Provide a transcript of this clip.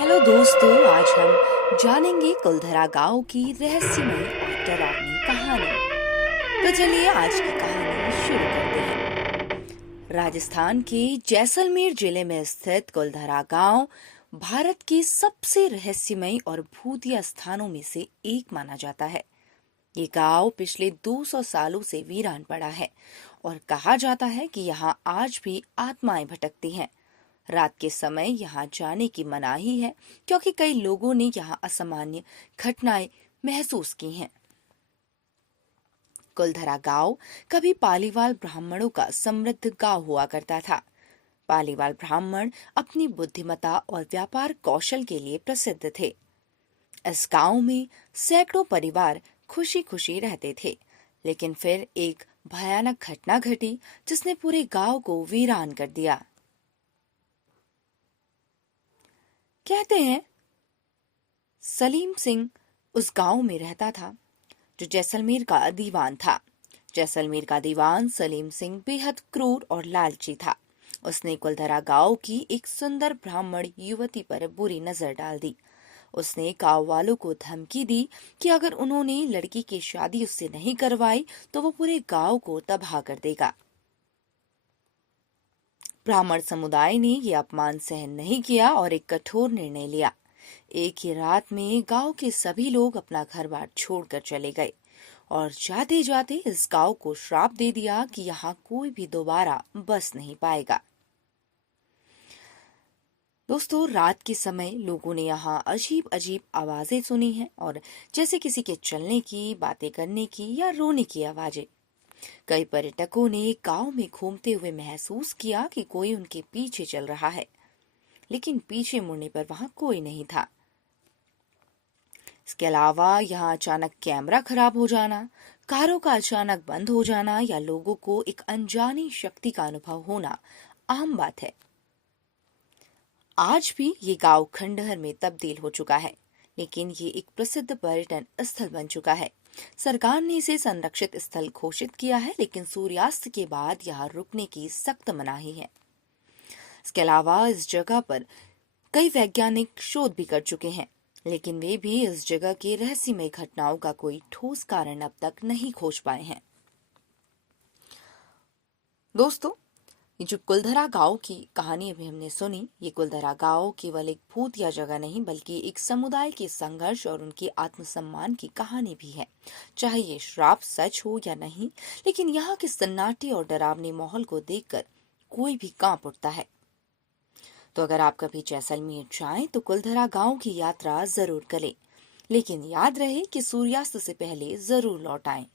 Hello दोस्तों, आज हम जानेंगे कुलधरा गांव की रहस्यमय और डरावनी कहानी। तो चलिए आज की कहानी शुरू करते हैं। राजस्थान के जैसलमेर जिले में स्थित कुलधरा गांव भारत के सबसे रहस्यमय और भूतिया स्थानों में से एक माना जाता है। ये गांव पिछले 200 सालों से वीरान पड़ा है और कहा जाता है कि यहाँ आज भी आत्माएं भटकती हैं। रात के समय यहाँ जाने की मनाही है क्योंकि कई लोगों ने यहाँ असामान्य घटनाएं महसूस की हैं। कुलधरा गांव कभी पालीवाल ब्राह्मणों का समृद्ध गांव हुआ करता था। पालीवाल ब्राह्मण अपनी बुद्धिमत्ता और व्यापार कौशल के लिए प्रसिद्ध थे। इस गांव में सैकड़ों परिवार खुशी खुशी रहते थे, लेकिन फिर एक भयानक घटना घटी जिसने पूरे गांव को वीरान कर दिया। कहते हैं सलीम सिंह उस गांव में रहता था जो जैसलमेर का दीवान था। जैसलमेर का दीवान सलीम सिंह बेहद क्रूर और लालची था। उसने कुलधरा गांव की एक सुंदर ब्राह्मण युवती पर बुरी नजर डाल दी। उसने गांव वालों को धमकी दी कि अगर उन्होंने लड़की की शादी उससे नहीं करवाई तो वो पूरे गांव को तबाह कर देगा। ब्राह्मण समुदाय ने यह अपमान सहन नहीं किया और एक कठोर निर्णय लिया। एक ही रात में गांव के सभी लोग अपना घर बार छोड़कर चले गए और जाते जाते इस गांव को श्राप दे दिया कि यहाँ कोई भी दोबारा बस नहीं पाएगा। दोस्तों, रात के समय लोगों ने यहाँ अजीब अजीब आवाजें सुनी हैं, और जैसे किसी के चलने की, बातें करने की या रोने की आवाजें। कई पर्यटकों ने गांव में घूमते हुए महसूस किया कि कोई उनके पीछे चल रहा है, लेकिन पीछे मुड़ने पर वहां कोई नहीं था। इसके अलावा यहाँ अचानक कैमरा खराब हो जाना, कारों का अचानक बंद हो जाना या लोगों को एक अनजानी शक्ति का अनुभव होना आम बात है। आज भी ये गांव खंडहर में तब्दील हो चुका है, लेकिन ये एक प्रसिद्ध पर्यटन स्थल बन चुका है। सरकार ने इसे संरक्षित स्थल घोषित किया है, लेकिन सूर्यास्त के बाद यहाँ रुकने की सख्त मनाही है। इसके अलावा इस जगह पर कई वैज्ञानिक शोध भी कर चुके हैं, लेकिन वे भी इस जगह के रहस्यमय घटनाओं का कोई ठोस कारण अब तक नहीं खोज पाए हैं। दोस्तों, ये जो कुलधरा गांव की कहानी अभी हमने सुनी, ये कुलधरा गांव केवल एक भूत या जगह नहीं बल्कि एक समुदाय के संघर्ष और उनके आत्मसम्मान की कहानी भी है। चाहे ये श्राप सच हो या नहीं, लेकिन यहाँ के सन्नाटे और डरावने माहौल को देखकर कोई भी कांप उठता है। तो अगर आप कभी जैसलमेर जाएं तो कुलधरा गांव की यात्रा जरूर करें, लेकिन याद रहे कि सूर्यास्त से पहले जरूर लौट आएं।